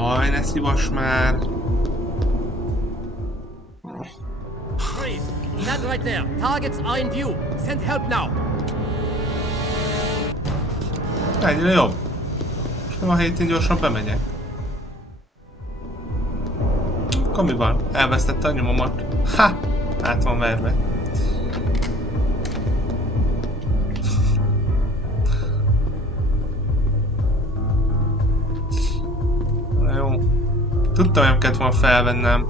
Jaj, ne szívas már! Freeze! Stand right there! Targets are in view! Send help now! Egyre jobb. És a helyén gyorsan bemegyek. Akkor mi van? Elvesztette a nyomomat. Ha! Át van verve. Na jó. Tudtam, hogy nem kellett volna felvennem.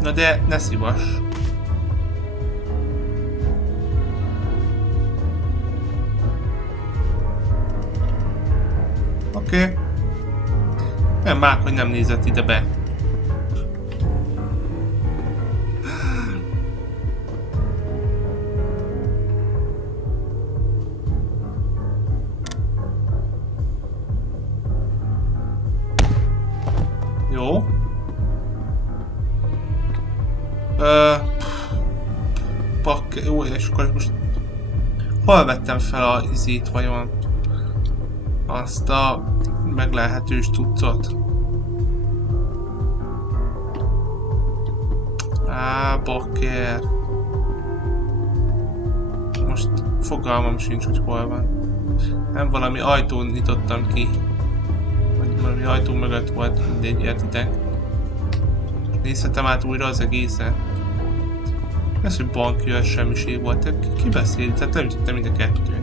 Na de ne szívas. Oké. Nem már, hogy nem nézett ide be. Jó. Jó, és akkor most hol vettem fel a izét vajon? Azt a meglelhetős cuccot. Bakker. Most fogalmam sincs, hogy hol van. Nem valami ajtón nyitottam ki. Vagy valami ajtó mögött volt, mindegy, értitek. Nézhetem át újra az egészet. Ez, hogy bankjön semmiség volt. Ki beszél? Tehát nem tudtam mind a kettőt.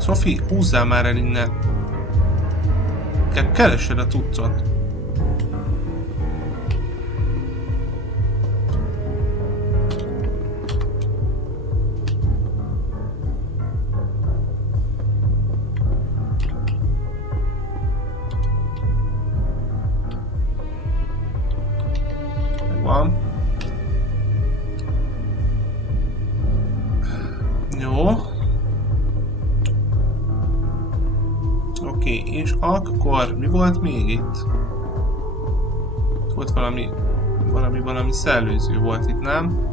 Sophie, húzzál már el innen. Keresed a cuccot. Van. Jó. Oké, és akkor mi volt még itt? Volt valami szellőző volt itt, nem?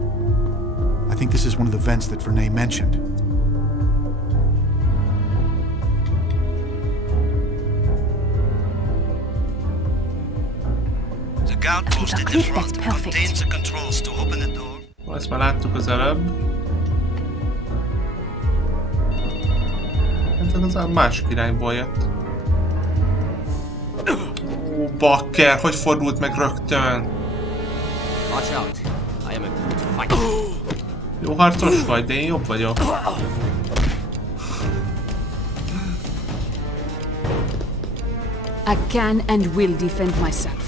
I think this is one of the vents that Renee mentioned. The outpost at the front contains the controls to open the door. Ezt már láttuk az előbb. Hát az a másik irányból jött. Ó, bakker, hogy fordult meg rögtön? Watch out! I am a good fighter. Jó harcos vagy, de én jobb vagyok. I can and will defend myself.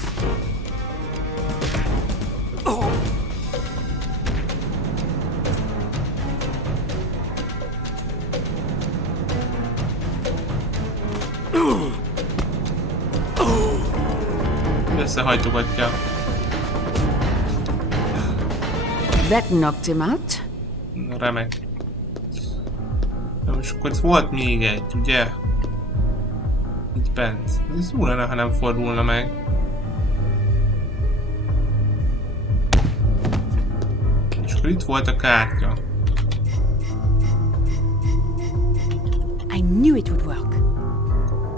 Összehajtogatja. That knocked him out. Remek. És akkor itt volt még egy, ugye? Itt bent. Ez jó lenne, ha nem fordulna meg. És akkor itt volt a kártya. I knew it would work.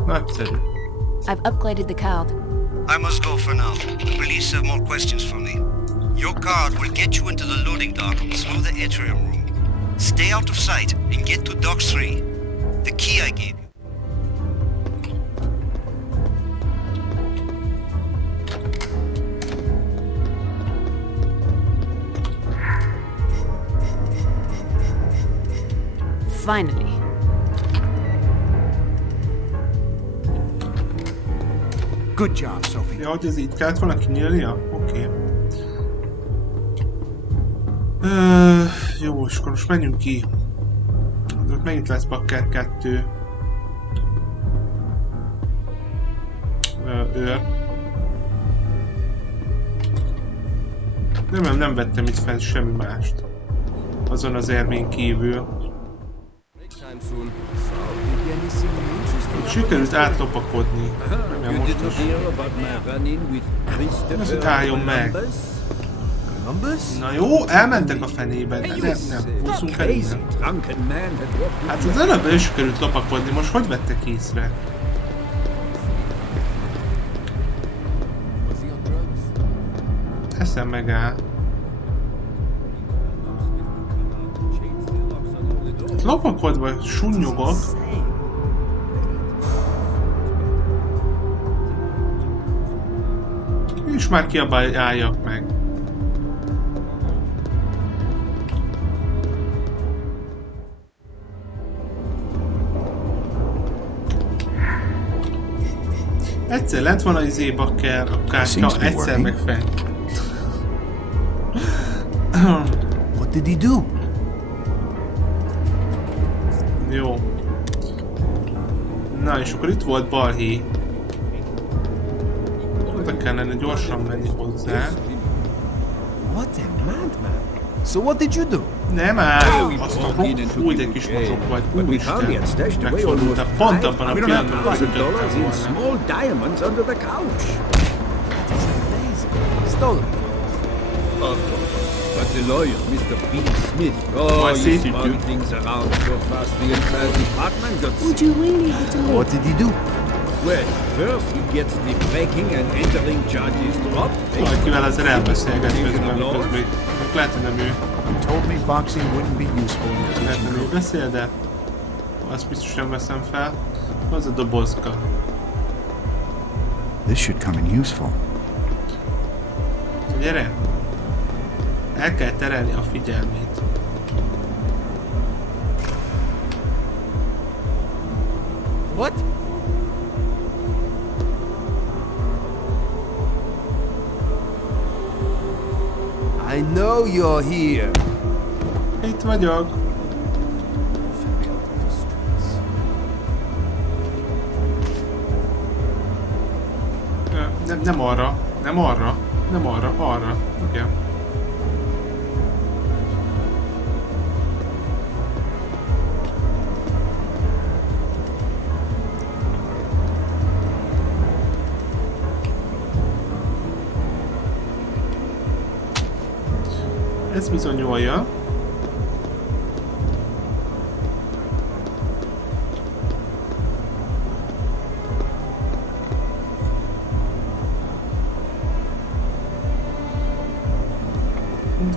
Nagyszerű. I've upgraded the card. I must go for now. The police have more questions for me. Your card will get you into the loading dock through the atrium room. Stay out of sight and get to dock 3. The key I gave you. Finally. Good job, Sophie. Ja, hogy ez itt kellett volna kinyílnia? Oké. Jó, és akkor most menjünk ki. Ott megint lesz bakker 2. Őr. Nem vettem itt fel semmi mást. Azon az érmén kívül. Sikerült átlopakodni. Remélem most is. Ez itt álljon meg. Na jó, elmentek a fenébe, de nem, húzzunk el innen. Hát az előbb is sikerült lopakodni, most hogy vettek észre? Eszem megáll. Hát lopakodva sunnyogok. És már kiabáljak meg. Egyszer lett van az izébakker, a kártya, egyszer meg fent. What did he do? Jó. Na és akkor itt volt balhé. Oda kellene gyorsan menni hozzá. What a madman! So what did you do? Nem áll! Azt a úgy egy kis mozog vagy. Úristen! Megfordultál. Pont abban a pillanatban, hogy ütöttem volna. Small diamonds under the couch. That is amazing. Stolen. But the lawyer, Mr. B. Smith, he spun things around so fast the entire department got... Would you really hit a What did he do? Well, first he gets the breaking and entering charges dropped. Valakivel azért elbeszélget közben, miközben lehet, hogy nem ő. You told me boxing wouldn't be useful. Lehet, nem ő beszél, de azt biztos nem veszem fel. Az a dobozka. This should come in useful. Gyere! El kell terelni a figyelmét. What? I know you're here. Itt vagyok. Nem arra. Nem arra. Nem arra. Arra. Igen. Ez bizonyolja.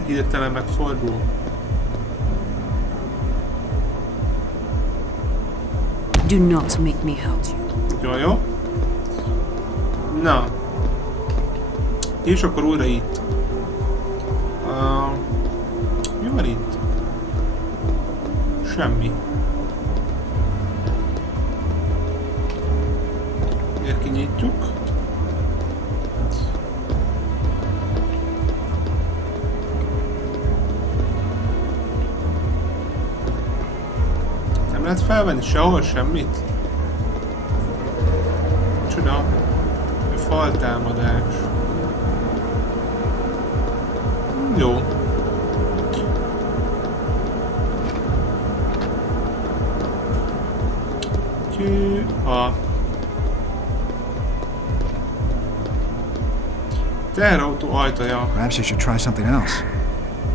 Hirtelen megfordul. Do not make me hurt you. Jó, jó. Na. És akkor újra itt. Mi van itt? Semmi. Miért kinyitjuk? Nem lehet felvenni sehol semmit? Csoda. Faltámadás. Jó. A teherautó ajtaja. Perhaps I should try something else.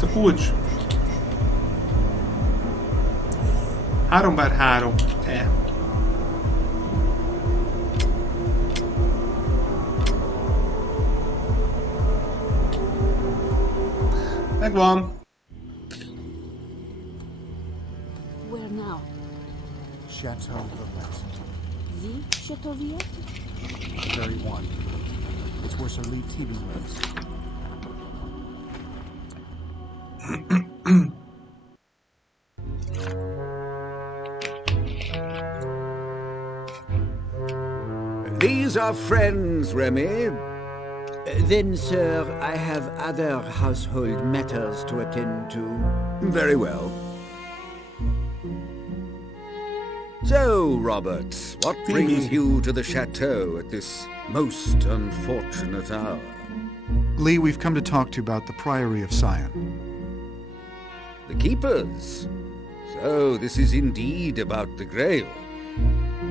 A kulcs. 3x3. Megvan. Where now? Chateau of Lancelot. The Chateauvier? The very one. It's where Sir Lee Teee lives. These are friends, Remy. Then, sir, I have other household matters to attend to. Very well. So, Robert, what brings you to the chateau at this most unfortunate hour? Lee, we've come to talk to you about the Priory of Sion. The keepers? So, this is indeed about the Grail.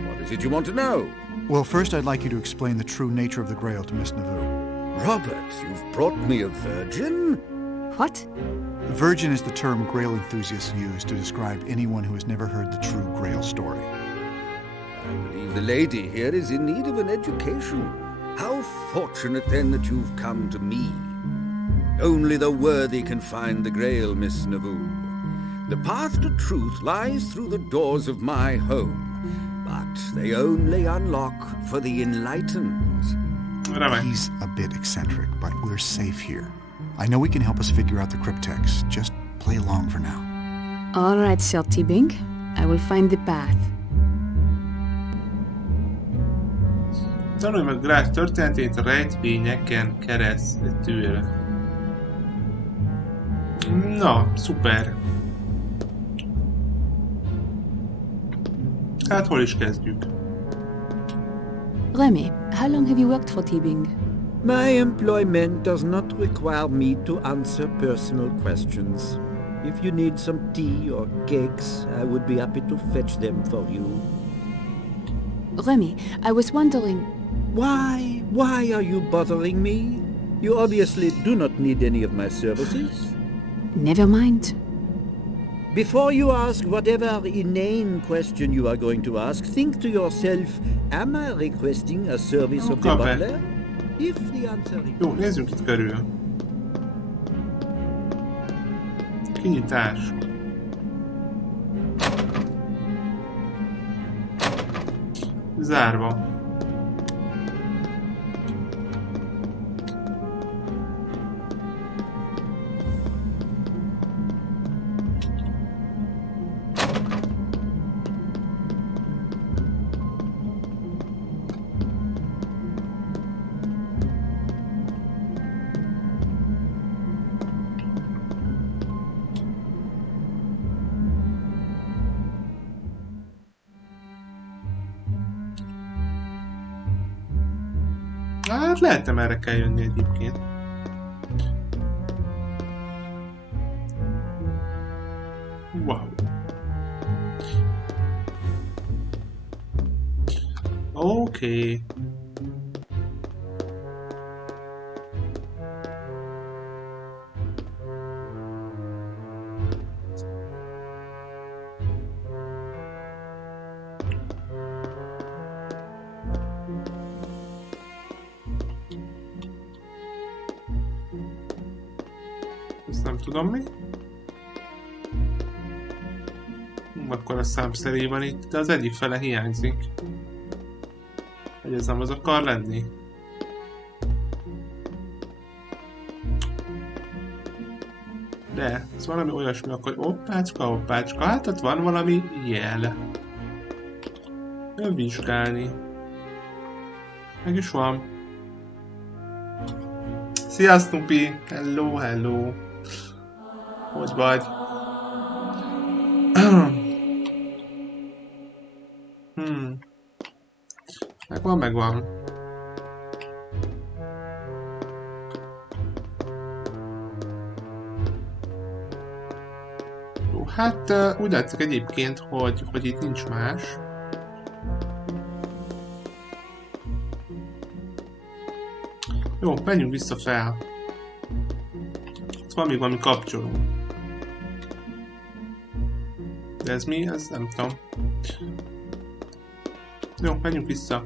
What What is it you want to know? Well, first I'd like you to explain the true nature of the Grail to Miss Navoo. Robert, you've brought me a virgin? What? Virgin is the term Grail enthusiasts use to describe anyone who has never heard the true Grail story. I believe the lady here is in need of an education. How fortunate then that you've come to me. Only the worthy can find the Grail, Miss Navoo. The path to truth lies through the doors of my home, but they only unlock for the enlightened. He's a bit eccentric, but we're safe here. I know he can help us figure out the cryptex. Just play along for now. All right, Sir T-Bing. I will find the path. Tanulj meg Grázs történetét a rejtvényeken keresztül. Na, szuper. Hát hol is kezdjük? Remy, how long have you worked for T-Bing? My employment does not require me to answer personal questions. If you need some tea or cakes, I would be happy to fetch them for you. Remy, I was wondering... Why? Why are you bothering me? You obviously do not need any of my services. Never mind. Before you ask whatever inane question you are going to ask, think to yourself, am I requesting a service of the butler? If the answer is... Jó, nézzünk itt körül. Kinyitás. Zárva. Hát lehet, nem erre kell jönni egyébként. Wow. Oké. Ezt nem tudom mi. Akkor a számszerű van itt, de az egyik fele hiányzik. Hogy ez nem az akar lenni. De, ez valami olyasmi, akkor hoppácska, hát ott van valami jel. Jön vizsgálni. Meg is van. Szia, Snoopy! Hello, hello! Hogy vagy? Megvan. Jó, hát úgy látszik egyébként, hogy itt nincs más. Jó, menjünk vissza fel. Itt van még valami kapcsoló. De ez mi? Ez nem tudom. Jó, menjünk vissza.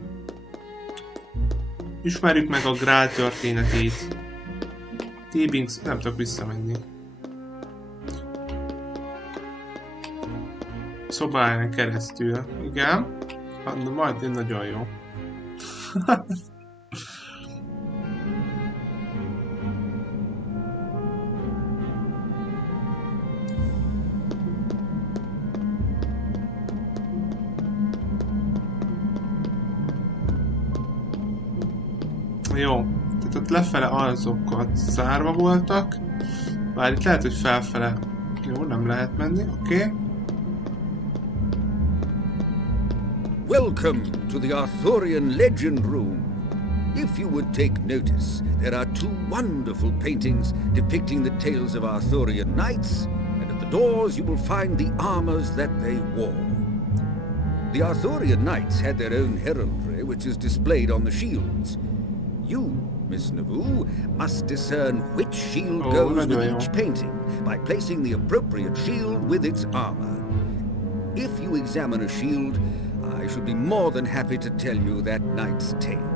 Ismerjük meg a Grál történetét. T-Bing, nem tudok visszamenni. Szobáján keresztül. Igen. Majd nagyon jó. Jó, tehát ott lefele azokat zárva voltak. Bár itt lehet, hogy felfele. Jó, nem lehet menni, oké. Welcome to the Arthurian Legend Room. If you would take notice, there are two wonderful paintings depicting the tales of Arthurian knights, and at the doors you will find the armors that they wore. The Arthurian knights had their own heraldry, which is displayed on the shields. You, Miss Navoo, must discern which shield goes with each painting by placing the appropriate shield with its armor. If you examine a shield, I should be more than happy to tell you that knight's tale.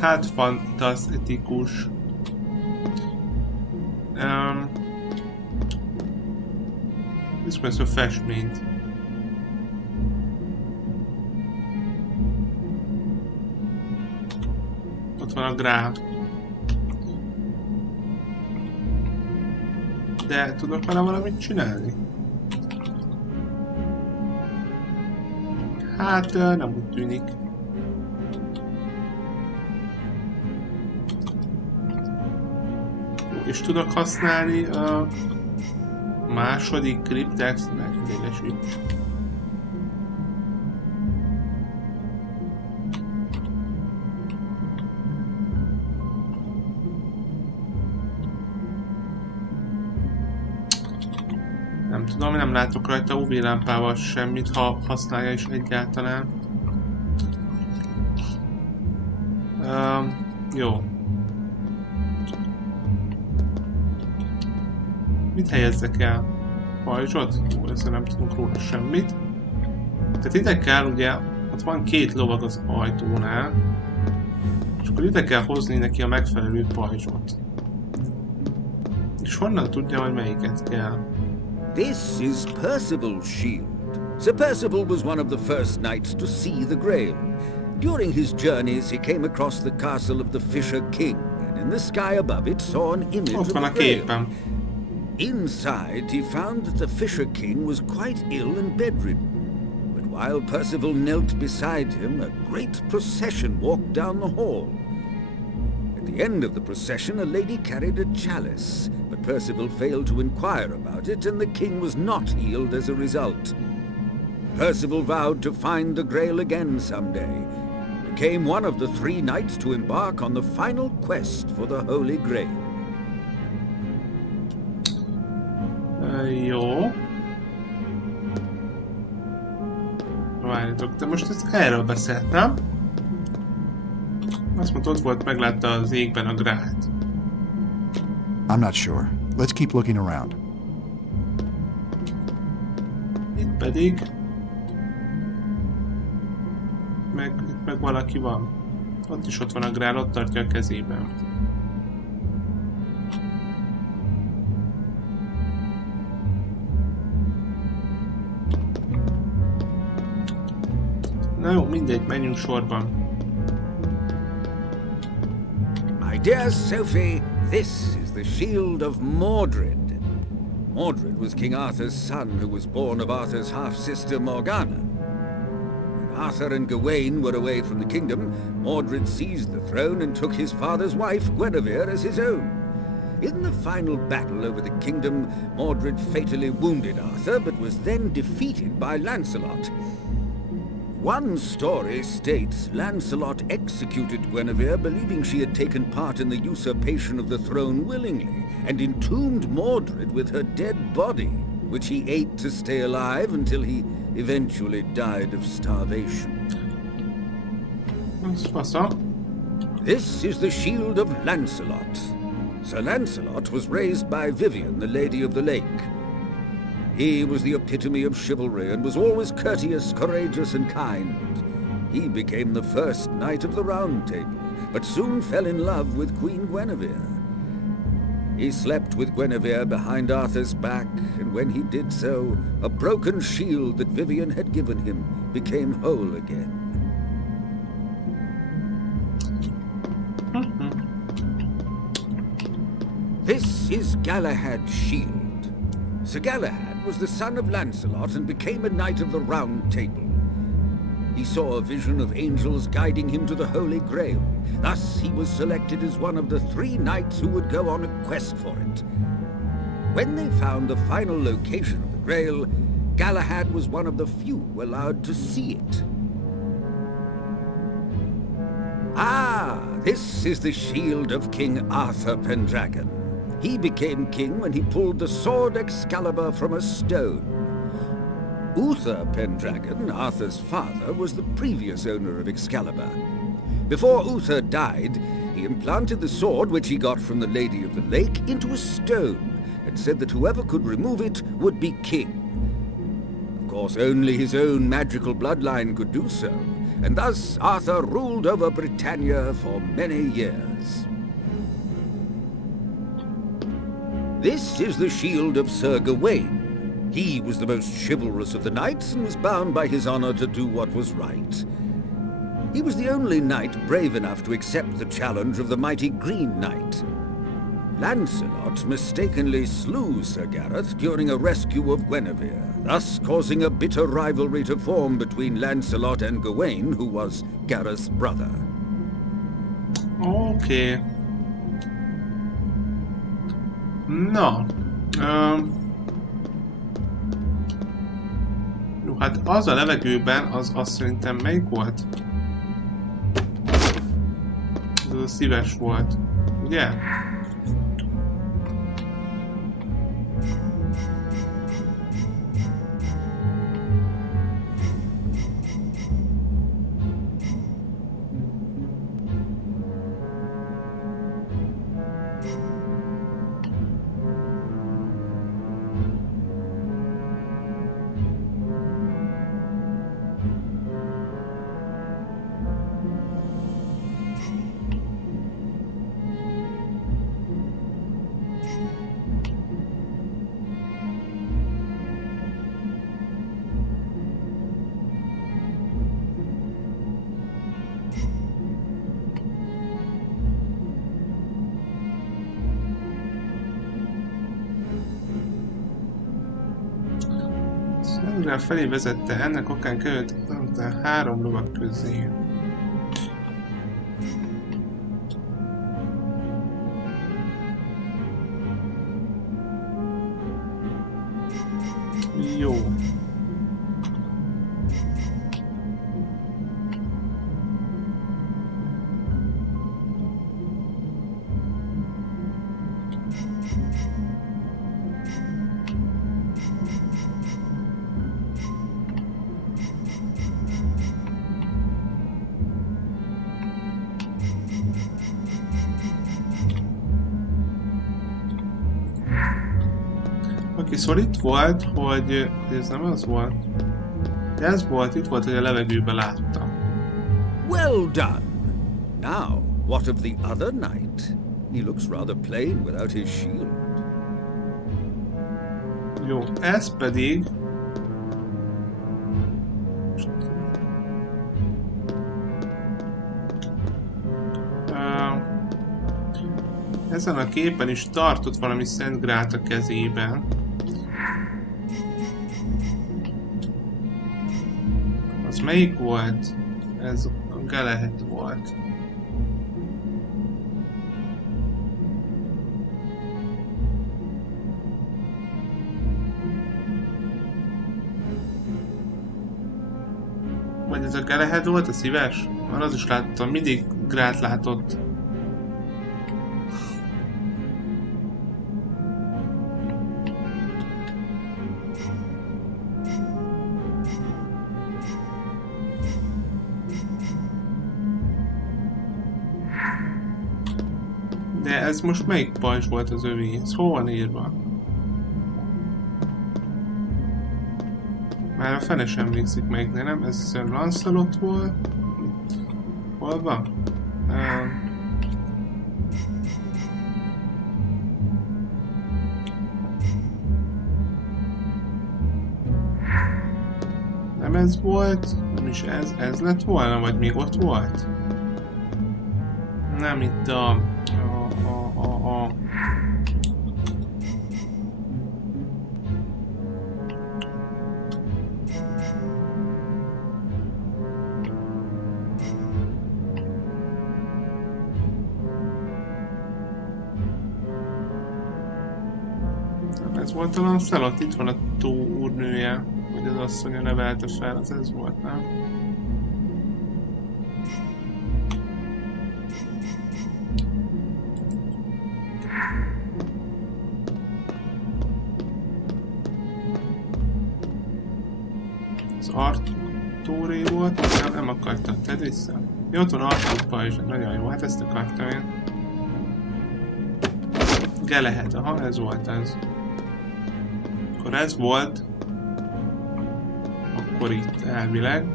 Hát fantasztikus. Nézzük ezt a festményt. Ott van a grál. De tudok vele valamit csinálni? Hát nem úgy tűnik. És tudok használni a második kriptextnek, idegesít. Nem tudom, nem látok rajta UV lámpával semmit, ha használja is egyáltalán. Jó. Mit helyezzek el? Pajzsot? Jó, ezzel nem tudunk róla semmit. Tehát ide kell ugye, ott van két lovag az ajtónál, és akkor ide kell hozni neki a megfelelő pajzsot. És honnan tudja, hogy melyiket kell? This is Percival's shield. Sir Percival was one of the first knights to see the Grail. During his journeys he came across the castle of the Fisher King, and in the sky above it saw an image of the Grail. Inside, he found that the Fisher King was quite ill and bedridden. But while Percival knelt beside him, a great procession walked down the hall. At the end of the procession, a lady carried a chalice, but Percival failed to inquire about it, and the king was not healed as a result. Percival vowed to find the Grail again someday, and became one of the 3 knights to embark on the final quest for the Holy Grail. Jó. Várjatok, de most ezt erről beszélt, nem? Azt mondta, ott volt, meglátta az égben a grált. I'm not sure. Let's keep looking around. Itt pedig... Itt meg valaki van. Ott is ott van a grál, ott tartja a kezében. Na jó, mindegy, menjünk sorban. My dear Sophie, this is the shield of Mordred. Mordred was King Arthur's son, who was born of Arthur's half-sister Morgana. When Arthur and Gawain were away from the kingdom, Mordred seized the throne and took his father's wife, Guinevere, as his own. In the final battle over the kingdom, Mordred fatally wounded Arthur, but was then defeated by Lancelot. One story states Lancelot executed Guinevere, believing she had taken part in the usurpation of the throne willingly, and entombed Mordred with her dead body, which he ate to stay alive until he eventually died of starvation. This is the shield of Lancelot. Sir Lancelot was raised by Vivian, the Lady of the Lake. He was the epitome of chivalry and was always courteous, courageous, and kind. He became the first knight of the Round Table, but soon fell in love with Queen Guinevere. He slept with Guinevere behind Arthur's back, and when he did so, a broken shield that Vivian had given him became whole again. This is Galahad's shield. Sir Galahad was the son of Lancelot and became a knight of the Round Table. He saw a vision of angels guiding him to the Holy Grail. Thus, he was selected as one of the 3 knights who would go on a quest for it. When they found the final location of the Grail, Galahad was one of the few allowed to see it. Ah, this is the shield of King Arthur Pendragon. He became king when he pulled the sword Excalibur from a stone. Uther Pendragon, Arthur's father, was the previous owner of Excalibur. Before Uther died, he implanted the sword which he got from the Lady of the Lake into a stone and said that whoever could remove it would be king. Of course, only his own magical bloodline could do so, and thus Arthur ruled over Britannia for many years. This is the shield of Sir Gawain. He was the most chivalrous of the knights and was bound by his honor to do what was right. He was the only knight brave enough to accept the challenge of the mighty Green Knight. Lancelot mistakenly slew Sir Gareth during a rescue of Guinevere, thus causing a bitter rivalry to form between Lancelot and Gawain, who was Gareth's brother. Oké. Na. Jó, hát az a levegőben, az szerintem melyik volt? Ez a szíves volt, ugye? Felé vezette, ennek okán került a 3 lovak közé. Jó. Szóval itt volt, hogy ez nem az volt. Ez volt, itt volt, hogy a levegőben láttam. Well done. Now, what of the other knight? He looks rather plain without his shield. Jó, ez pedig... Ezen a képen is tartott valami szent grát a kezében. Az melyik volt? Ez a Galahad volt. Vagy ez a Galahad volt, a szíves? Már az is láttam, mindig grát látott. De ez most melyik pajzs volt az övé? Ez hol van írva? Már a fene sem emlékszik melyiknél, nem? Ez Sir Lancelot volt. Hol van? Nem ez volt? Nem is ez lett volna? Vagy még ott volt? Nem itt ez volt a Lancelot, itt van a tó úrnője, hogy az asszonya nevelte fel, az ez volt, nem? Arthuré volt, nem akartam, tedd vissza. Ja, ott van Arthur pajzs, nagyon jó, hát ezt akartam én. Lehet, aha, ez volt ez. Akkor ez volt. Akkor itt elvileg.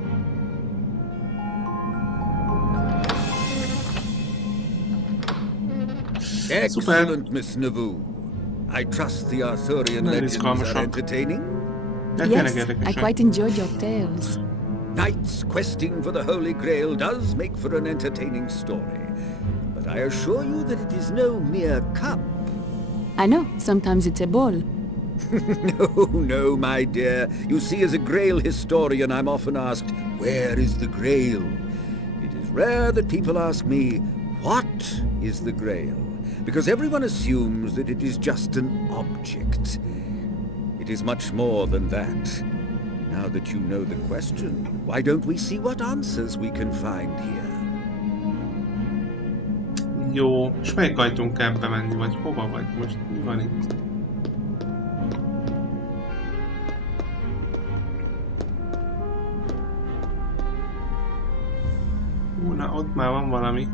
Excellent, Miss Navoo. I trust the Arthurian legends are entertaining. Yes, I quite enjoyed your tales. Knights questing for the Holy Grail does make for an entertaining story. But I assure you that it is no mere cup. I know, sometimes it's a ball. No, my dear. You see, as a Grail historian, I'm often asked, where is the Grail? It is rare that people ask me, what is the Grail? Because everyone assumes that it is just an object. It is much more than that. Now that you know the question, why don't we see what answers we can find here? Jó, és melyik ajtón kell bemenni, vagy hova vagy most? Mi van itt? Na, ott már van valami.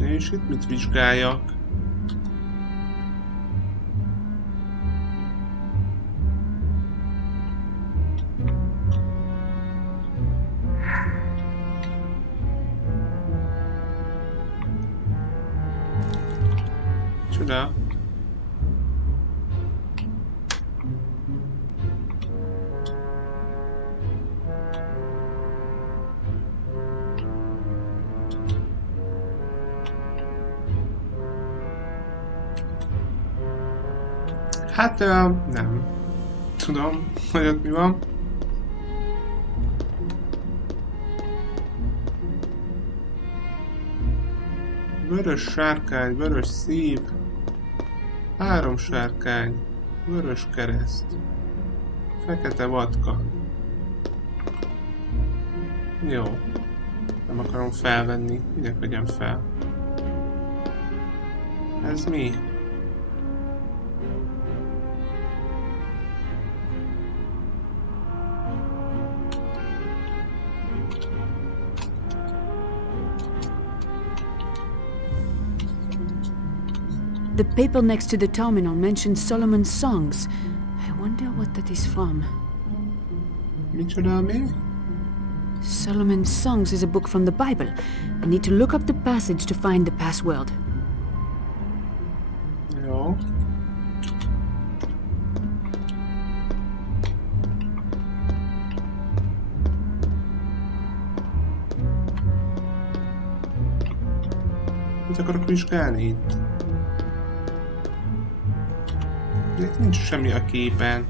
És itt mit vizsgáljak? Csoda. Hát nem tudom, hogy ott mi van. Vörös sárkány, vörös szív, 3 sárkány, vörös kereszt, fekete vatka. Jó, nem akarom felvenni, minek vegyem fel. Ez mi? The paper next to the terminal mentions Solomon's songs. I wonder what that is from. Micsoda mi? Solomon's Songs is a book from the Bible. I need to look up the passage to find the password. Jó. Mit akarok vizsgálni itt? Itt nincs semmi a képen.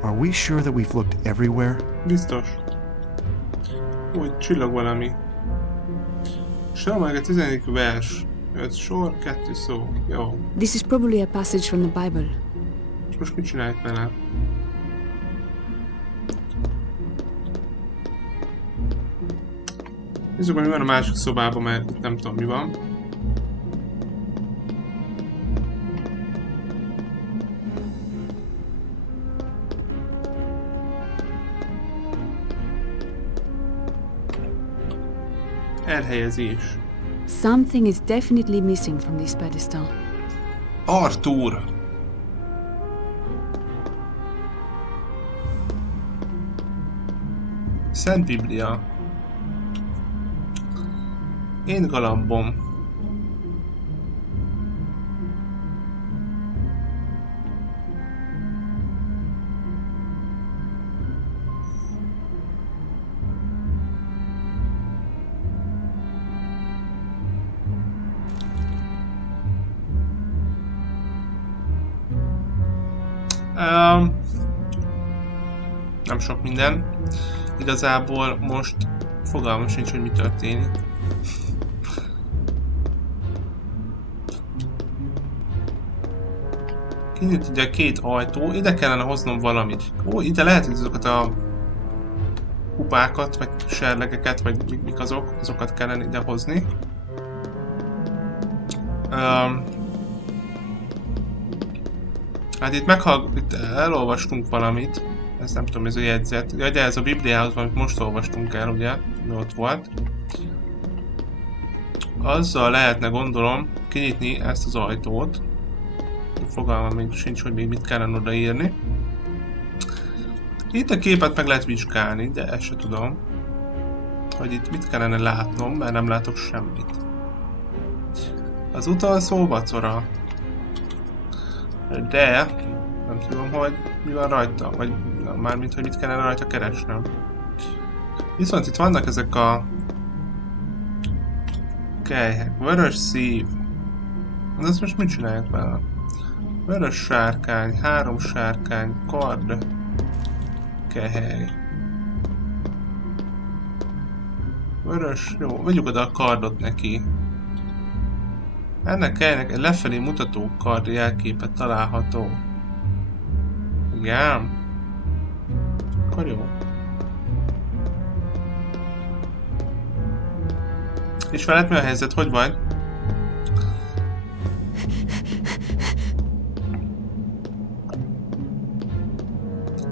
Are we sure that we've looked everywhere? Biztos. Úgy csillog valami. Sor meg a 10. vers. 5 sor, 2 szó. Jó. This is probably a passage from the Bible. És most mit csináljuk vele? Nézzük, hogy mi van a másik szobában, mert itt nem tudom, mi van. Elhelyezés. Something is definitely missing from this pedestal. Arthur! Szent Biblia. Én galambom. Nem sok minden. Igazából most fogalmam sincs, hogy mi történik. Kinyit ugye két ajtó, ide kellene hoznom valamit. Ó, ide lehet azokat a kupákat, vagy serlegeket, vagy mik azok, azokat kellene ide hozni. Hát itt elolvastunk valamit, ezt nem tudom, ez a jegyzet. Ja, de ez a Bibliához, amit most olvastunk el, ugye, ott volt. Azzal lehetne, gondolom, kinyitni ezt az ajtót. Fogalmam még sincs, hogy még mit kellene odaírni. Itt a képet meg lehet vizsgálni, de ezt se tudom, hogy itt mit kellene látnom, mert nem látok semmit. Az utolsó vacora. De nem tudom, hogy mi van rajta, vagy mármint, hogy mit kellene rajta keresnem. Viszont itt vannak ezek a kelyhek. Vörös szív. De ezt most mit csinálják vele? Vörös sárkány, 3 sárkány, kard, kehely. Vörös, jó, vegyük oda a kardot neki. Ennek kelynek egy lefelé mutató kard jelképe található. Igen. Akkor jó. És veled mi a helyzet? Hogy vagy?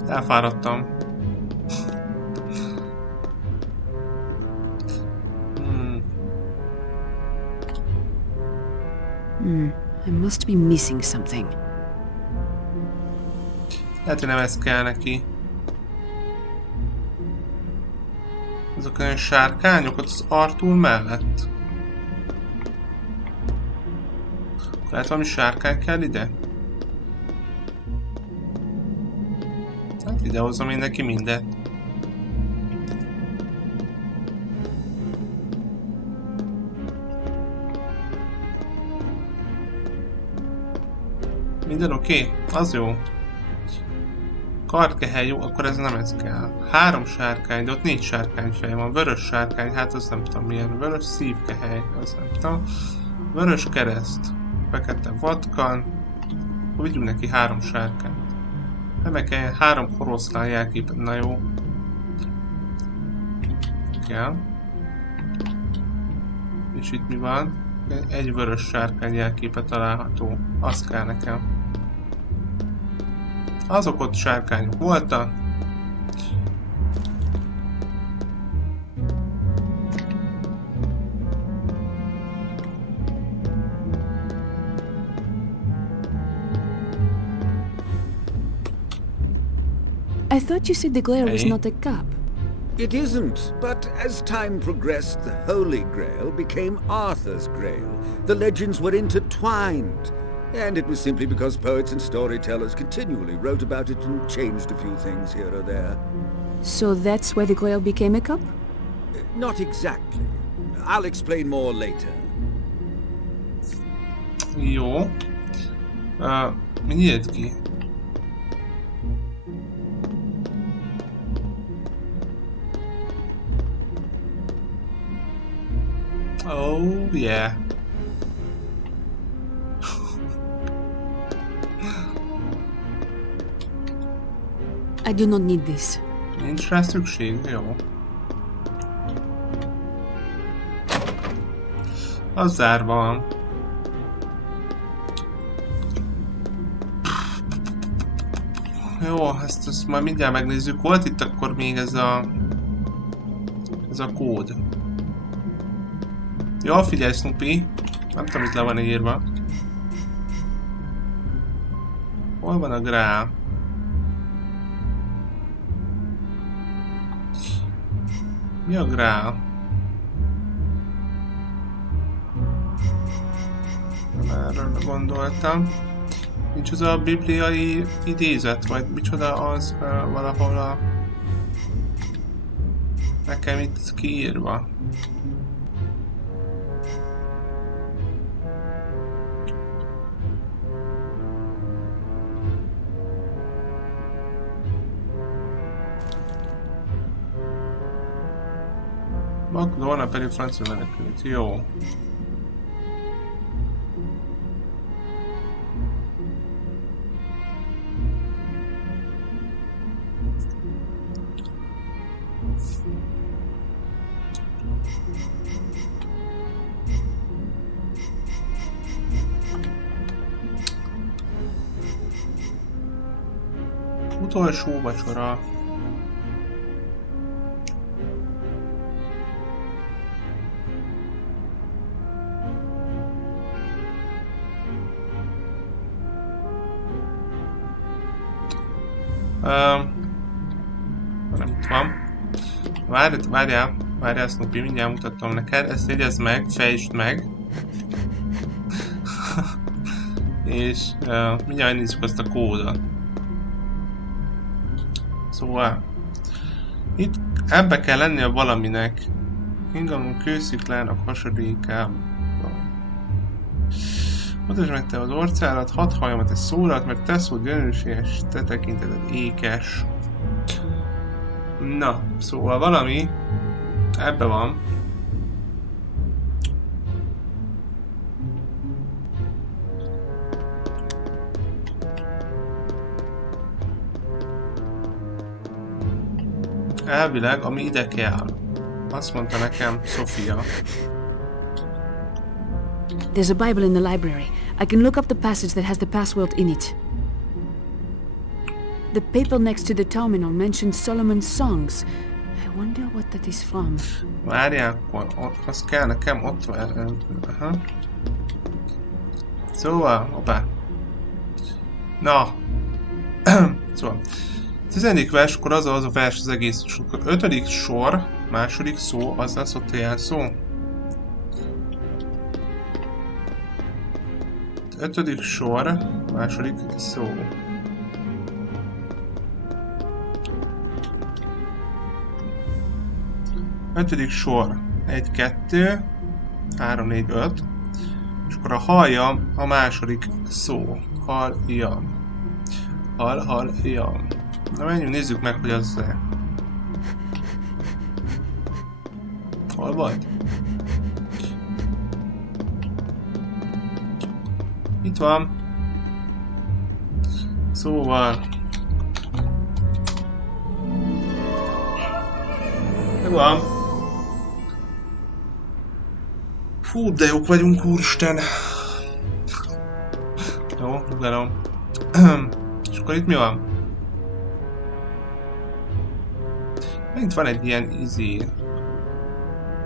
Elfáradtam. I must be missing something. Lehet, hogy nem ez kell neki. Azok olyan sárkányok ott az Arthur mellett. Lehet valami sárkány kell ide? Hát ide hozzam én neki mindent. Minden oké? Az jó. Kardkehely jó, akkor ez nem ez kell. 3 sárkány, de ott 4 sárkányfej van. Vörös sárkány, hát az nem tudom milyen. Vörös szívkehely, az nem tudom. Vörös kereszt. Fekete vatkan. Akkor vigyünk neki 3 sárkányt. Nem kell 3 oroszlán jelképet, na jó. Kell. És itt mi van? Egy vörös sárkány jelképe található. Az kell nekem. Azok ott sárkányok voltak. I thought you said the Grail was not a cup. It isn't, but as time progressed, the Holy Grail became Arthur's Grail. The legends were intertwined, and it was simply because poets and storytellers continually wrote about it and changed a few things here or there. So that's why the Grail became a cup? Not exactly. I'll explain more later. Jó. Mi nyílt ki? Oh yeah. I do not need this. Nincs rá szükség, jó. Az zárva van. Jó, ezt majd mindjárt megnézzük. Volt itt akkor még ez a kód. Jó, figyelj Snoopy. Nem tudom, itt le van írva. Hol van a grál? Mi a grál? Erről gondoltam. Nincs az a bibliai idézet, vagy micsoda az valahol a... Nekem itt kiírva. Magdolna pedig francia menekült. Jó. Utolsó vacsora. Nem itt van. Várjál, Snoopy, mindjárt mutatom neked. Ezt jegyezd meg, fejtsd meg. És mindjárt nézzük azt a kódot. Szóval itt ebbe kell lennie valaminek. Ingalom kősziklának hasadékában. Mutasd meg te az orcálat, hadd halljam, ez szólalt, mert te szól gyanúséges, te tekinteted ékes. Na, szóval valami ebbe van. Elvileg, ami ide kell. Azt mondta nekem Sofia. There's a Bible in the library. I can look up the passage that has the password in it. The paper next to the terminal mentions Solomon's songs. I wonder what that is from. Várjál, akkor az kell nekem ott van. Szóval, hoppá. Na. Szóval. 10. vers, akkor az a vers az egész. És akkor 5. sor, második szó, az lesz ott a jelszó. 5. sor, második szó. Ötödik sor. 1, 2, 3, 4, 5. És akkor a halljam a második szó. Halljam. Halljam. Na menjünk, nézzük meg, hogy az... Hol vagy? Itt van. Szóval... Megvan. Fú, de jók vagyunk, úristen. Jó, nyugalom. És akkor itt mi van? Itt van egy ilyen izé.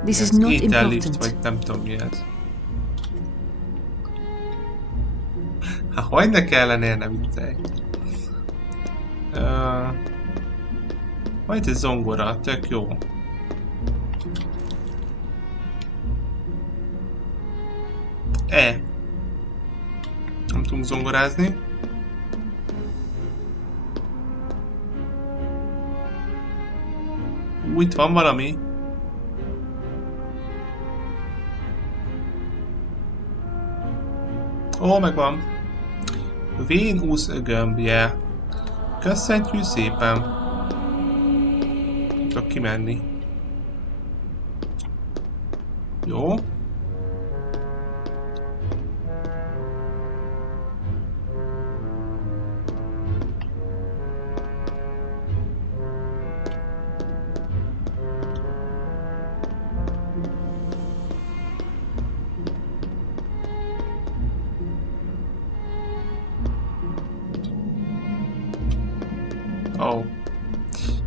This is not étellift, vagy nem tudom mi ez. Hát hogy ne kellene, ne viccelj. Majd egy zongora, tök jó. Nem tudunk zongorázni. Itt van valami. Ó, megvan. Vénusz gömbje. Köszönjük szépen. Nem tudok kimenni. Jó.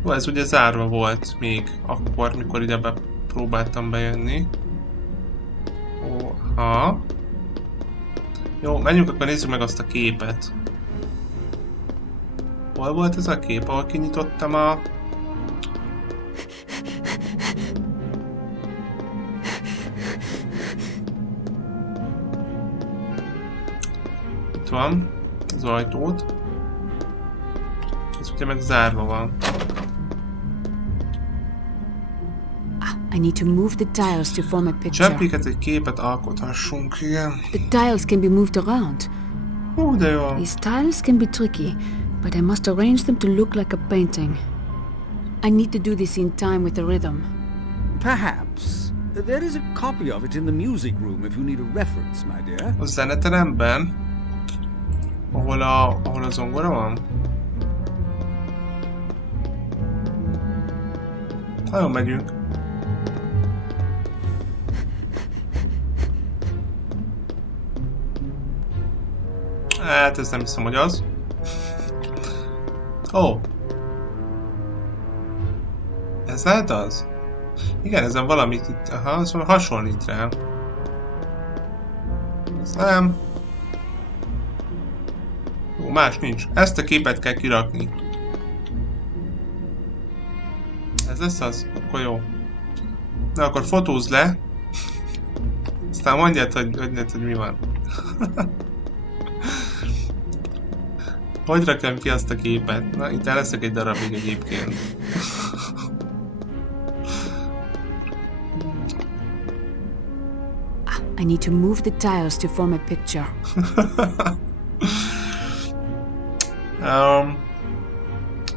Jó, ez ugye zárva volt még akkor, mikor ide próbáltam bejönni. Oha. Jó, menjünk, akkor nézzük meg azt a képet. Hol volt ez a kép, ahol kinyitottam a... Itt van az ajtót. Ez ugye meg zárva van. I need to move the tiles to form a picture. Cseppéket egy képet alkothassunk, igen. The tiles can be moved around. Hú, de jó. These tiles can be tricky, but I must arrange them to look like a painting. I need to do this in time with the rhythm. Perhaps. There is a copy of it in the music room if you need a reference, my dear. A zeneteremben? Ahol a zongora van? Nagyon megyünk. Hát ez nem hiszem, hogy az. Ó. Ez lehet az? Igen, ezen valamit itt... Aha, az hasonlít rá. Ez nem. Jó, más nincs. Ezt a képet kell kirakni. Ez lesz az? Akkor jó. Na akkor fotózz le. Aztán mondjad, hogy mi van. Hogy rakjam ki azt a képet? Na, itt leszek egy darabig egyébként. I need to move the tiles to form a picture.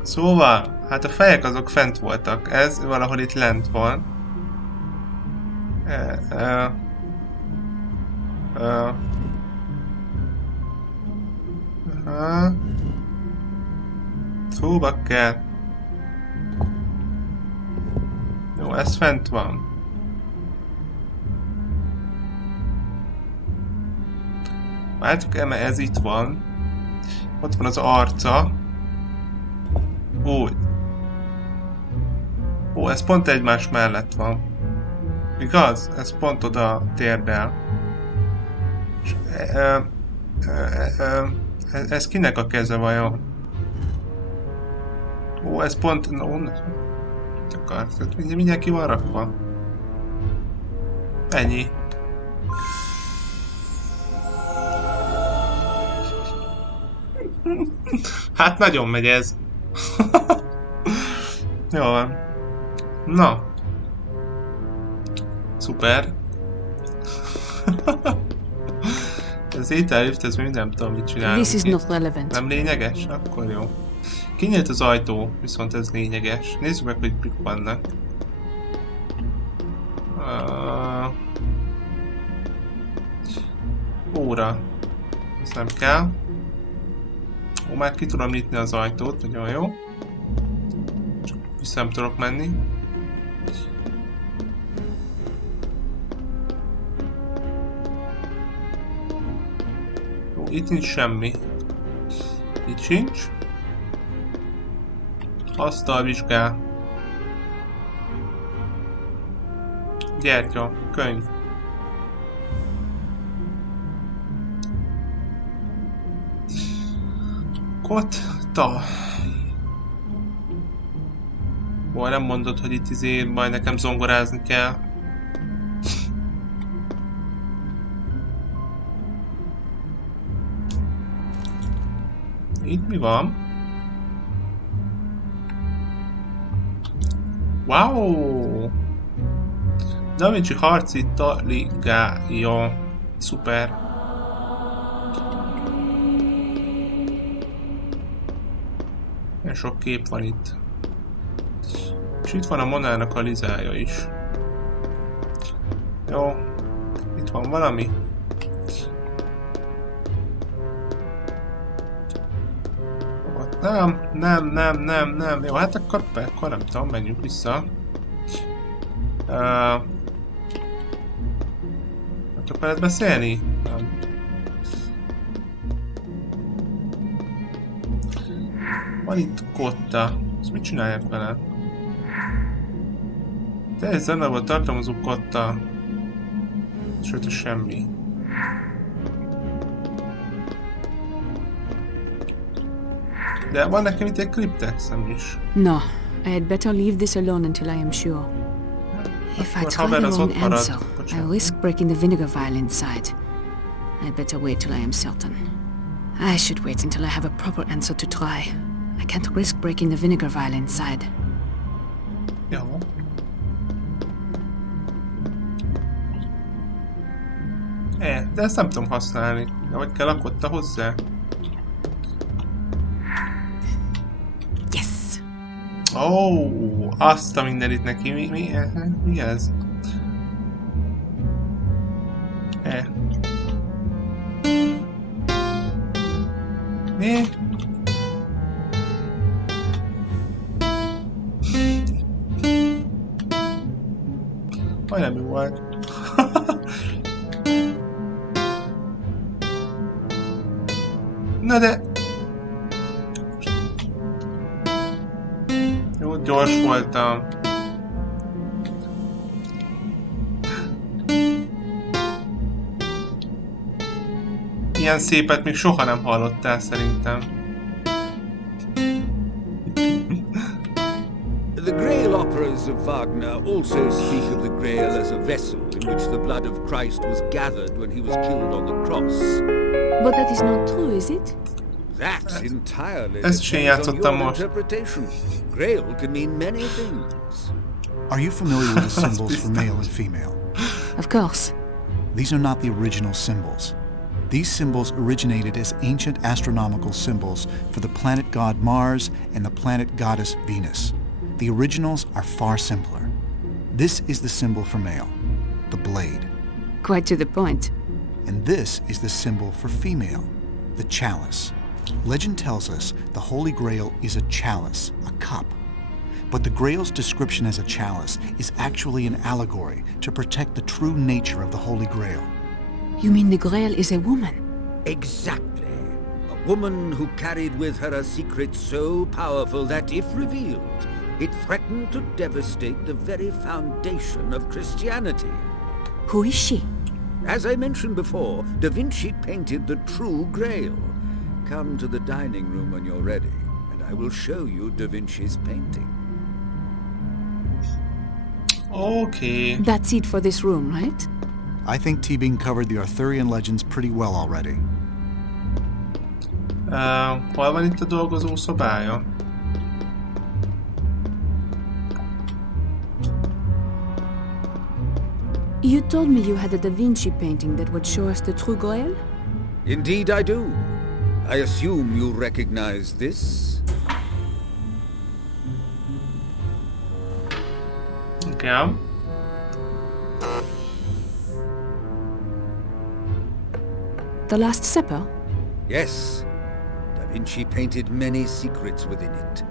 Szóval, hát a fejek azok fent voltak. Ez valahol itt lent van. Szóval kell. Jó, ez fent van. Várjuk el, mert ez itt van. Ott van az arca. Úgy. Ó, ez pont egymás mellett van. Igaz? Ez pont oda térdel. És, ez kinek a keze vajon? Ó, ez pont... No, mit akarsz? Mindjárt ki van rakva. Ennyi. Hát nagyon megy ez. Jó van. Na. Szuper. Ez étellift, ez még nem tudom, mit csinálunk. This is not relevant. Nem lényeges? Akkor jó. Kinyílt az ajtó, viszont ez lényeges. Nézzük meg, hogy mik vannak. Óra. Ez nem kell. Ó, már ki tudom nyitni az ajtót, nagyon jó. Csak vissza nem tudok menni. Jó, itt nincs semmi. Itt sincs. Asztalvizsgál. Gyertya, könyv. Kotta. Ó, nem mondod, hogy itt majd nekem zongorázni kell. Itt mi van? Wow! Da Vinci harci taligája. Szuper. Milyen sok kép van itt. És itt van a Monának a lizája is. Jó. Itt van valami. Nem. Jó, hát akkor nem tudom, menjünk vissza. Tudok veled beszélni? Nem. Van itt kotta. Ezt mit csinálják vele? Teljes zeneből tartalmazó kotta. Sőt, semmi. De van nekem itt egy kriptexem is. No, I had better leave this alone until I am sure. If I try the wrong answer, I risk breaking the vinegar vial inside. I'd better wait till I am certain. I should wait until I have a proper answer to try. I can't risk breaking the vinegar vial inside. Jó. De ezt nem tudom használni. De hogy kell lakotta hozzá? Yes! Ó, azt a mindenit neki. Mi ez? Mi? Majdnem jó volt. Na de... Jó, gyors voltam. Ilyen szépet még soha nem hallottál szerintem. The Grail operas of Wagner also speak of the Grail as a vessel in which the blood of Christ was gathered when he was killed on the cross. But that is not true, is it? That's entirely depends on your interpretation. Grail can mean many things. Are you familiar with the symbols for male and female? Of course. These are not the original symbols. These symbols originated as ancient astronomical symbols for the planet god Mars and the planet goddess Venus. The originals are far simpler. This is the symbol for male, the blade. Quite to the point. And this is the symbol for female, the chalice. Legend tells us the Holy Grail is a chalice, a cup. But the Grail's description as a chalice is actually an allegory to protect the true nature of the Holy Grail. You mean the Grail is a woman? Exactly. A woman who carried with her a secret so powerful that, if revealed, it threatened to devastate the very foundation of Christianity. Who is she? As I mentioned before, Da Vinci painted the true Grail. Come to the dining room when you're ready, and I will show you Da Vinci's painting. Okay. That's it for this room, right? I think Teee covered the Arthurian legends pretty well already. Hol van itt a dolgozó szobája? You told me you had a Da Vinci painting that would show us the true Grail? Indeed I do. I assume you recognize this? Okay. The Last Supper? Yes. Da Vinci painted many secrets within it.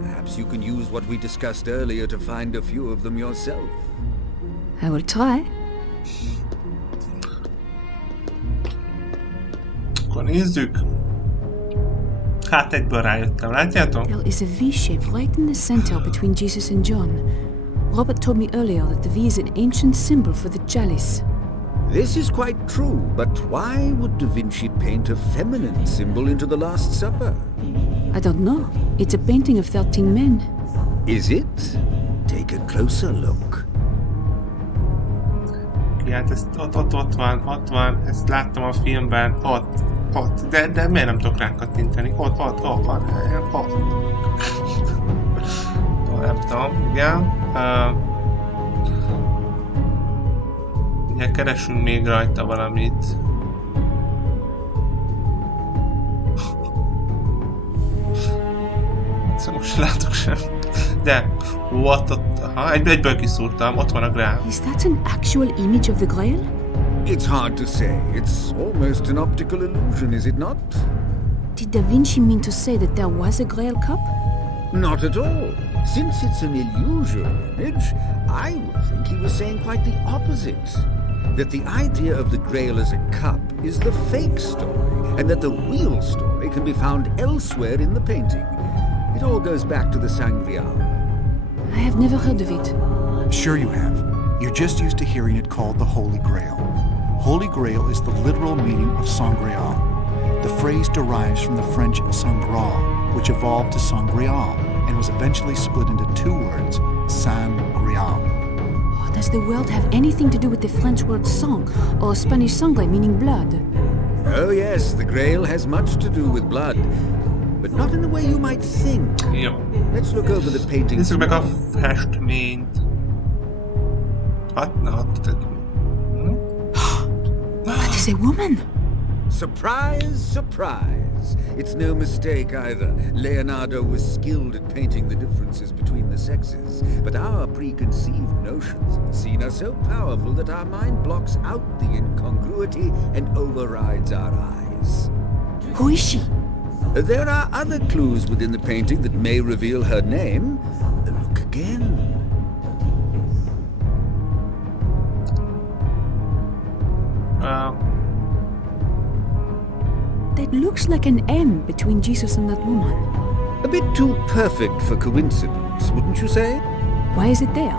Perhaps you can use what we discussed earlier to find a few of them yourself. I will try. Akkor nézzük. Hát egyből rájöttem, látjátok? There is a V shape right in the center between Jesus and John. Robert told me earlier that the V is an ancient symbol for the chalice. This is quite true, but why would Da Vinci paint a feminine symbol into the Last Supper? I don't know. It's a painting of 13 men. Is it? Take a closer look. Hát ez ott van, ezt láttam a filmben, ott, de miért nem tudok rá kattintani? Ott. Nem tudom, igen. Ugye keresünk még rajta valamit. Szóval most látok sem. De, ott, egyből kiszúrtam, ott van a grál. Is that an actual image of the Grail? It's hard to say. It's almost an optical illusion, is it not? Did Da Vinci mean to say that there was a Grail cup? Not at all. Since it's an illusion image, I would think he was saying quite the opposite. That the idea of the Grail as a cup is the fake story, and that the real story can be found elsewhere in the painting. It all goes back to the Sangreal. I have never heard of it. Sure you have. You're just used to hearing it called the Holy Grail. Holy Grail is the literal meaning of Sangreal. The phrase derives from the French Sangral, which evolved to Sangreal and was eventually split into two words, San-Greal. Oh, does the word have anything to do with the French word sang, or Spanish sangre meaning blood? Oh yes, the Grail has much to do with blood, but not in the way you might think. Jó. Let's look over the painting. Nézzük meg a festményt. That is a woman! Surprise, surprise. is. It's no mistake either. Leonardo was skilled at painting the differences between the sexes, but our preconceived notions of the scene are so powerful that our mind blocks out the incongruity and overrides our eyes. Who is she? There are other clues within the painting that may reveal her name. Look again. That looks like an M between Jesus and that woman. A bit too perfect for coincidence, wouldn't you say? Why is it there?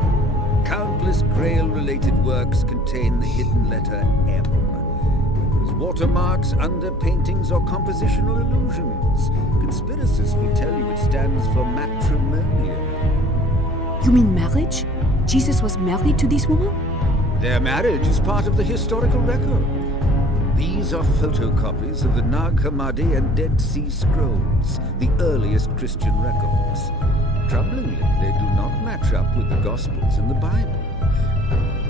Countless Grail-related works contain the hidden letter M. Whether as watermarks, underpaintings, or compositional illusions. Conspiracists will tell you it stands for matrimonial. You mean marriage? Jesus was married to this woman? Their marriage is part of the historical record. These are photocopies of the Nag Hammadi and Dead Sea Scrolls, the earliest Christian records. Troublingly, they do not match up with the Gospels in the Bible.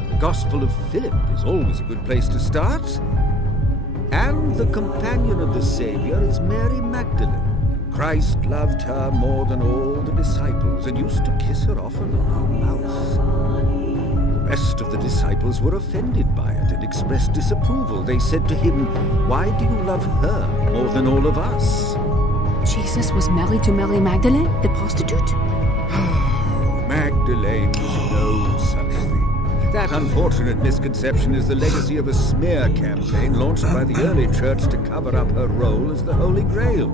The Gospel of Philip is always a good place to start. And the companion of the Savior is Mary Magdalene. Christ loved her more than all the disciples and used to kiss her often on her mouth. The rest of the disciples were offended by it and expressed disapproval. They said to him, "Why do you love her more than all of us?" Jesus was married to Mary Magdalene, the prostitute? Magdalene was no such thing. That unfortunate misconception is the legacy of a smear campaign launched by the early church to cover up her role as the Holy Grail.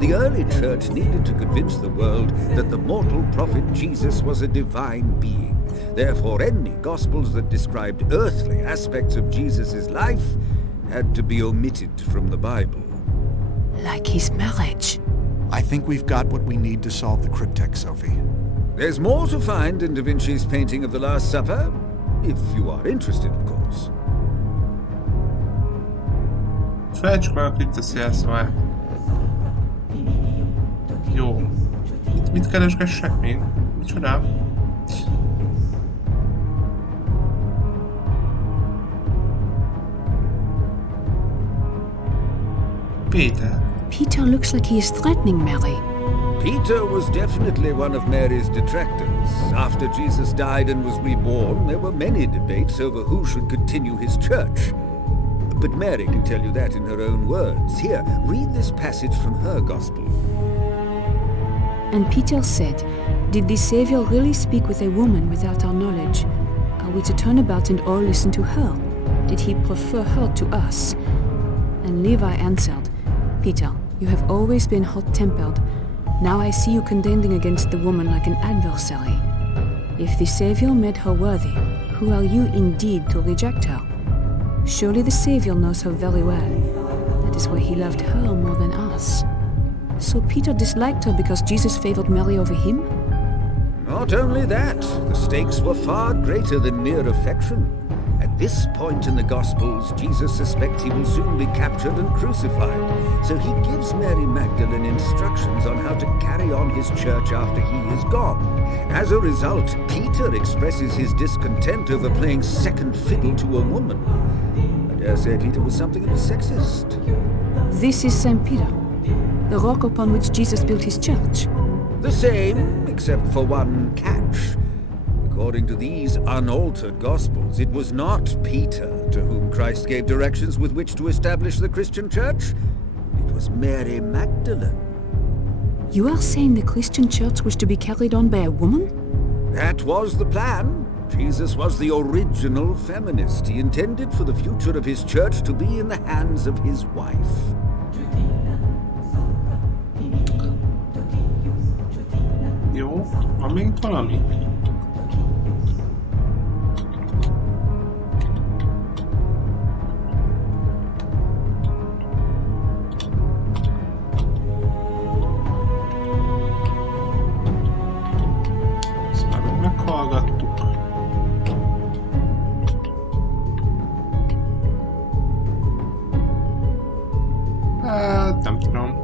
The early church needed to convince the world that the mortal prophet Jesus was a divine being. Therefore, any Gospels that described earthly aspects of Jesus' life had to be omitted from the Bible. Like his marriage. I think we've got what we need to solve the cryptex, Sophie. There's more to find in Da Vinci's painting of the Last Supper, if you are interested, of course. Felejtsük meg a kripteszélsz már. Jó. Mit keresgessek még? Micsoda? Peter. Peter looks like he is threatening Mary. Peter was definitely one of Mary's detractors. After Jesus died and was reborn, there were many debates over who should continue his church. But Mary can tell you that in her own words. Here, read this passage from her Gospel. And Peter said, "Did the Savior really speak with a woman without our knowledge? Are we to turn about and all listen to her? Did he prefer her to us?" And Levi answered, "Peter, you have always been hot-tempered. Now I see you contending against the woman like an adversary. If the Savior made her worthy, who are you indeed to reject her? Surely the Savior knows her very well. That is why he loved her more than us." So Peter disliked her because Jesus favored Mary over him? Not only that, the stakes were far greater than mere affection. At this point in the Gospels, Jesus suspects he will soon be captured and crucified. So he gives Mary Magdalene instructions on how to carry on his church after he is gone. As a result, Peter expresses his discontent over playing second fiddle to a woman. I dare say Peter was something of a sexist. This is St. Peter, the rock upon which Jesus built his church. The same, except for one catch. According to these unaltered Gospels, it was not Peter to whom Christ gave directions with which to establish the Christian church. It was Mary Magdalene. You are saying the Christian church was to be carried on by a woman? That was the plan. Jesus was the original feminist. He intended for the future of his church to be in the hands of his wife. Jó, van még valami? Ezt már meghallgattuk. Hát, nem tudom.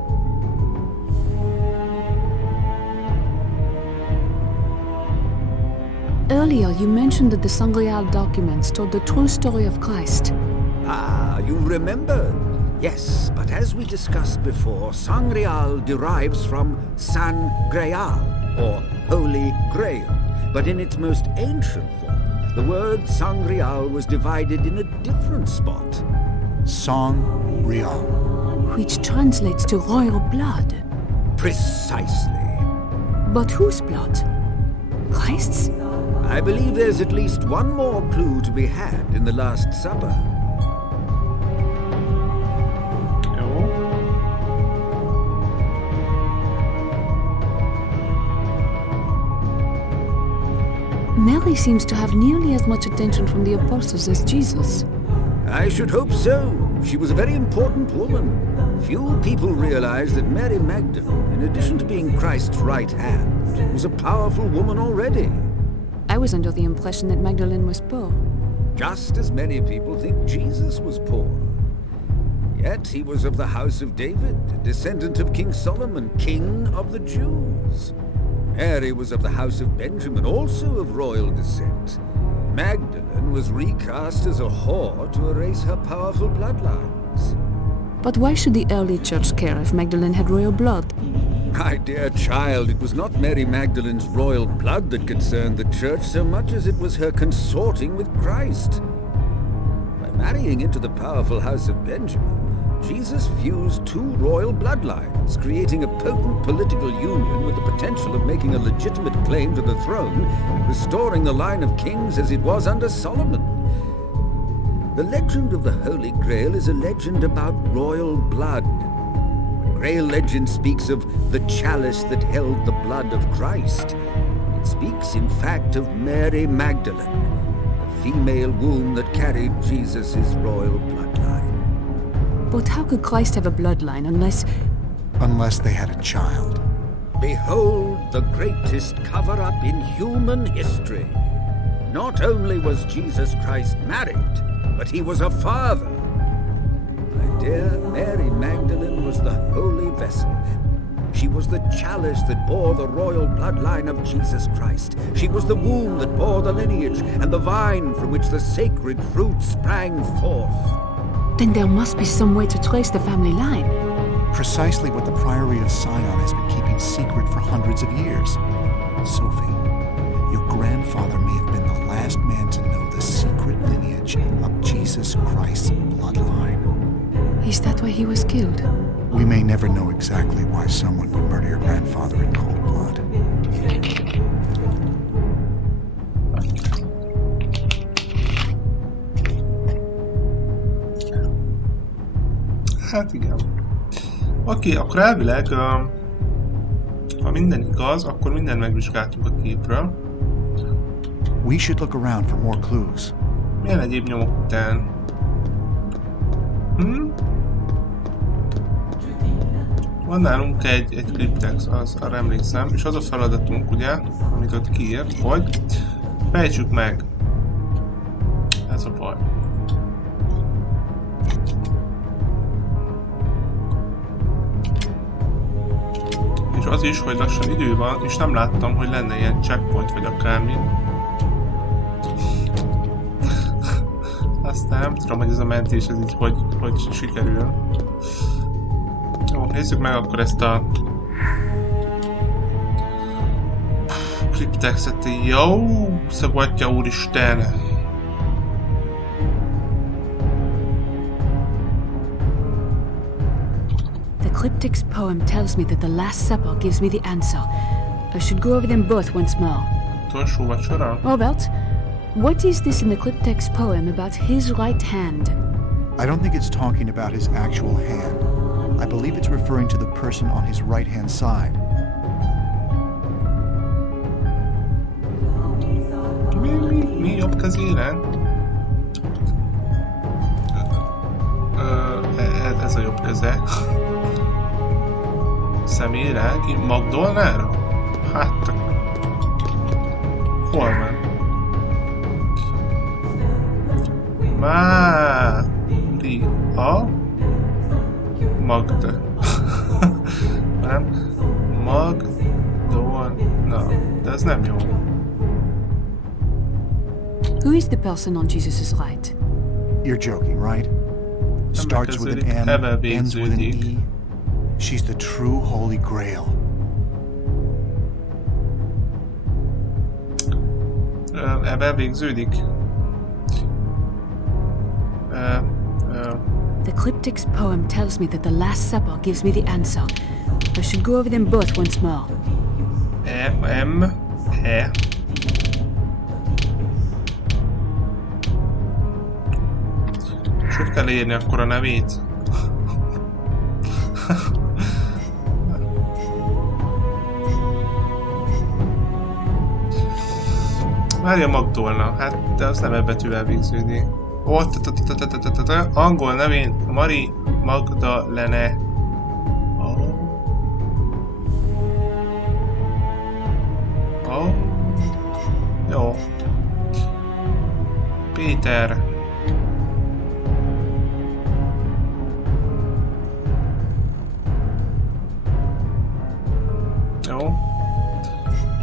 Earlier, you mentioned that the Sangreal documents told the true story of Christ. Ah, you remember? Yes, but as we discussed before, Sangreal derives from San Graal, or Holy Grail. But in its most ancient form, the word Sangreal was divided in a different spot. Sangreal. Which translates to royal blood. Precisely. But whose blood? Christ's? I believe there's at least one more clue to be had in the Last Supper. Mary seems to have nearly as much attention from the apostles as Jesus. I should hope so. She was a very important woman. Few people realize that Mary Magdalene, in addition to being Christ's right hand, was a powerful woman already. I was under the impression that Magdalene was poor. Just as many people think Jesus was poor. Yet he was of the house of David, a descendant of King Solomon, king of the Jews. Mary was of the house of Benjamin, also of royal descent. Magdalene was recast as a whore to erase her powerful bloodlines. But why should the early church care if Magdalene had royal blood? My dear child, it was not Mary Magdalene's royal blood that concerned the church so much as it was her consorting with Christ. By marrying into the powerful house of Benjamin, Jesus fused two royal bloodlines, creating a potent political union with the potential of making a legitimate claim to the throne and restoring the line of kings as it was under Solomon. The legend of the Holy Grail is a legend about royal blood. The Grail legend speaks of the chalice that held the blood of Christ. It speaks, in fact, of Mary Magdalene, the female womb that carried Jesus' royal bloodline. But how could Christ have a bloodline unless... Unless they had a child. Behold the greatest cover-up in human history. Not only was Jesus Christ married, but he was a father. My dear, Mary Magdalene was the holy vessel. She was the chalice that bore the royal bloodline of Jesus Christ. She was the womb that bore the lineage, and the vine from which the sacred fruit sprang forth. Then there must be some way to trace the family line. Precisely what the Priory of Sion has been keeping secret for hundreds of years. Sophie, your grandfather may have been the last man to know the secret lineage of Jesus Christ's bloodline. Is that why he was killed? We may never know exactly why someone would murder your grandfather in cold blood. Hát igen. Oké, akkor elvileg, ha minden igaz, akkor mindent megvizsgáltunk a képről. We should look around for more clues. Milyen egyéb nyomok után? Van nálunk egy kriptex, arra emlékszem, és az a feladatunk, ugye, amit ott kiírt, hogy fejtsük meg. Ez a baj. És az is, hogy lassan idő van, és nem láttam, hogy lenne ilyen checkpoint vagy akármi. Aztán nem tudom, hogy ez a mentés ez így hogy sikerül. Jó, nézzük meg akkor ezt a kriptexet. Jó, szabadja úristen! The cryptic's poem tells me that the Last Supper gives me the answer. I should go over them both once more. Utolsó vacsora? Robert, what is this in the cryptic's poem about his right hand? I don't think it's talking about his actual hand. I believe it's referring to the person on his right-hand side. Mi jobb kezére? Ez a jobb keze. Személyre? Ki? Magdolnára? Hát... Hol van? Mária Magda. Nem? Magdolna. De ez nem jó. Who is the person on Jesus' right? You're joking, right? Starts with an M, ends with an E. She's the true Holy Grail. Ebben végződik. The cryptic's poem tells me that the Last Supper gives me the answer. I should go over them both once more. M. Hogy kell írni akkor a nevét? Mária Magdolna, hát de az nem ebbetűvel végződik. Angol nevén Mari Magdalene. Jó. Péter. Jó.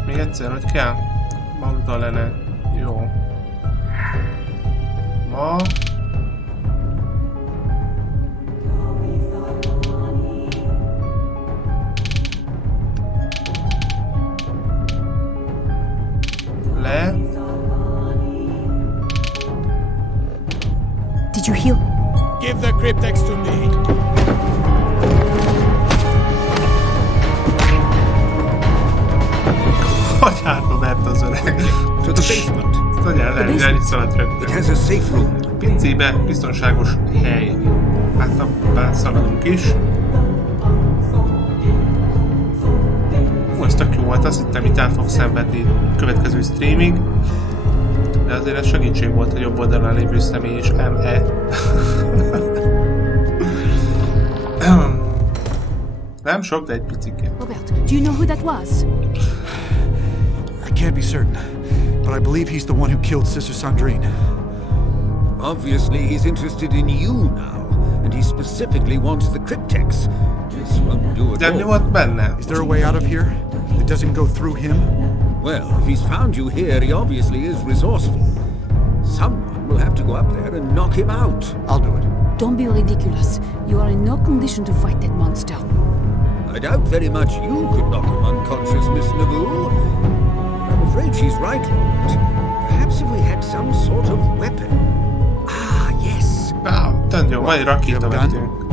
Még egyszer, hogy kell? Magdalene. Jó. Ma. Le. Did you hear? Give the cryptex to me. Hogy hátba vert az öreg? To the basement. Anyád szaladt It rögtön. has a safe room. Pincébe biztonságos hely. Hát szaladunk is. Ez tök jó volt, azt hittem itt el fog szenvedni következő streamig. De azért ez segítség volt a jobb oldalán lévő személy és ME. Nem sok, de egy picike. Robert, do you know who that was? I can't be certain, but I believe he's the one who killed Sister Sandrine. Obviously, he's interested in you now, and he specifically wants the cryptex. This won't do De mi at all. volt benne? Is there a way out of here that doesn't go through him? Well, if he's found you here, he obviously is resourceful. Someone will have to go up there and knock him out. I'll do it. Don't be ridiculous. You are in no condition to fight that monster. I doubt very much you could knock him unconscious, Miss Naboo. I'm afraid she's right, Robert. Perhaps if we had some sort of weapon. Ah, yes. Tök jó, vagy rakétavetőnk.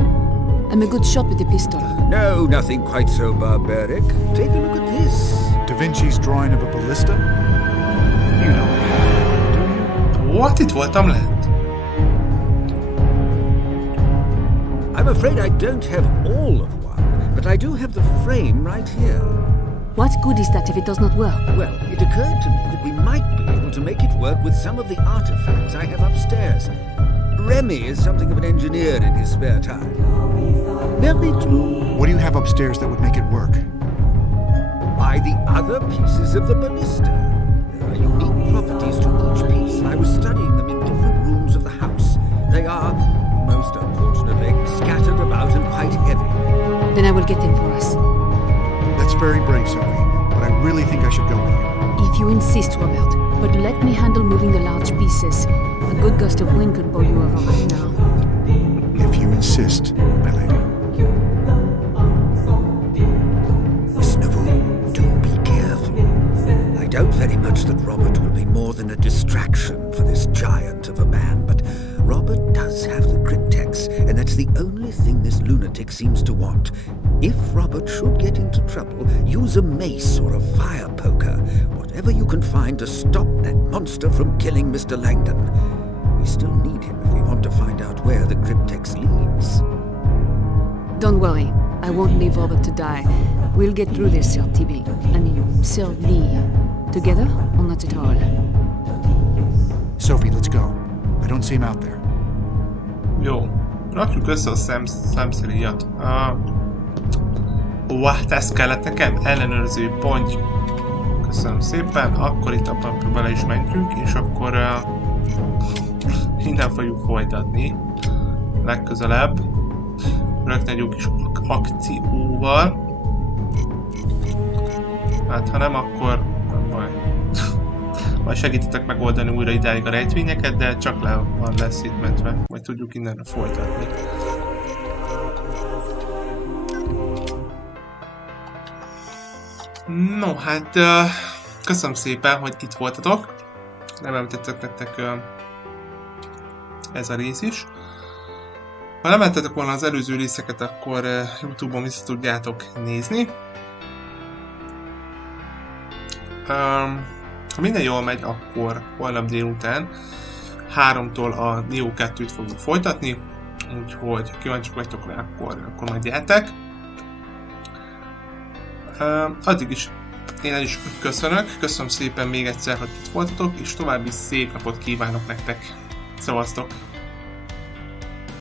I'm a good shot with the pistol. No, nothing quite so barbaric. Take a look at this. Da Vinci's drawing of a ballista? You know it, do you? What? Itt voltam lent? I'm afraid I don't have all of one, but I do have the frame right here. What good is that if it does not work? Well, it occurred to me that we might be able to make it work with some of the artifacts I have upstairs. Remy is something of an engineer in his spare time. Very true. What do you have upstairs that would make it work? Why, the other pieces of the ballista. There are unique properties to each piece, and I was studying them in different rooms of the house. They are, most unfortunately, scattered about and quite heavy. Then I will get them for us. That's very brave, Sophie, but I really think I should go with you. If you insist, Robert. But let me handle moving the large pieces. A good gust of wind could blow you over right now. If you insist, my lady. Miss Naboo, do be careful. I doubt very much that Robert will be more than a distraction for this giant of a man, but Robert does have the cryptex, and that's the only thing this lunatic seems to want. If Robert should get into trouble, use a mace or a fire poker, whatever you can find to stop that monster from killing Mr. Langdon. We still need him if we want to find out where the cryptex leads. Don't worry. I won't leave Robert to die. We'll get through this, Sir TB. I mean, Sir Lee. Together or not at all? Sophie, let's go. I don't see him out there. Jó. Rakjuk össze a szemszíjat. Ez kellett nekem? Ellenőrző ponty. Köszönöm szépen. Akkor itt a bele is mentjük, és akkor innen fogjuk folytatni. Legközelebb. Rögtön egy kis akcióval. Hát ha nem, akkor nem baj. majd segítetek megoldani újra idáig a rejtvényeket, de csak le van lesz itt mentve, majd tudjuk innen folytatni. No, hát köszönöm szépen, hogy itt voltatok. Remélem tetszett nektek ez a rész is. Ha nem láttátok volna az előző részeket, akkor YouTube-on vissza tudjátok nézni. Ha minden jól megy, akkor holnap délután 3-tól a Neo 2-t fogjuk folytatni, úgyhogy kíváncsiak vagytok rá, akkor majd gyertek. Addig is én el is köszönöm szépen még egyszer, hogy itt voltatok, és további szép napot kívánok nektek. Szevasztok!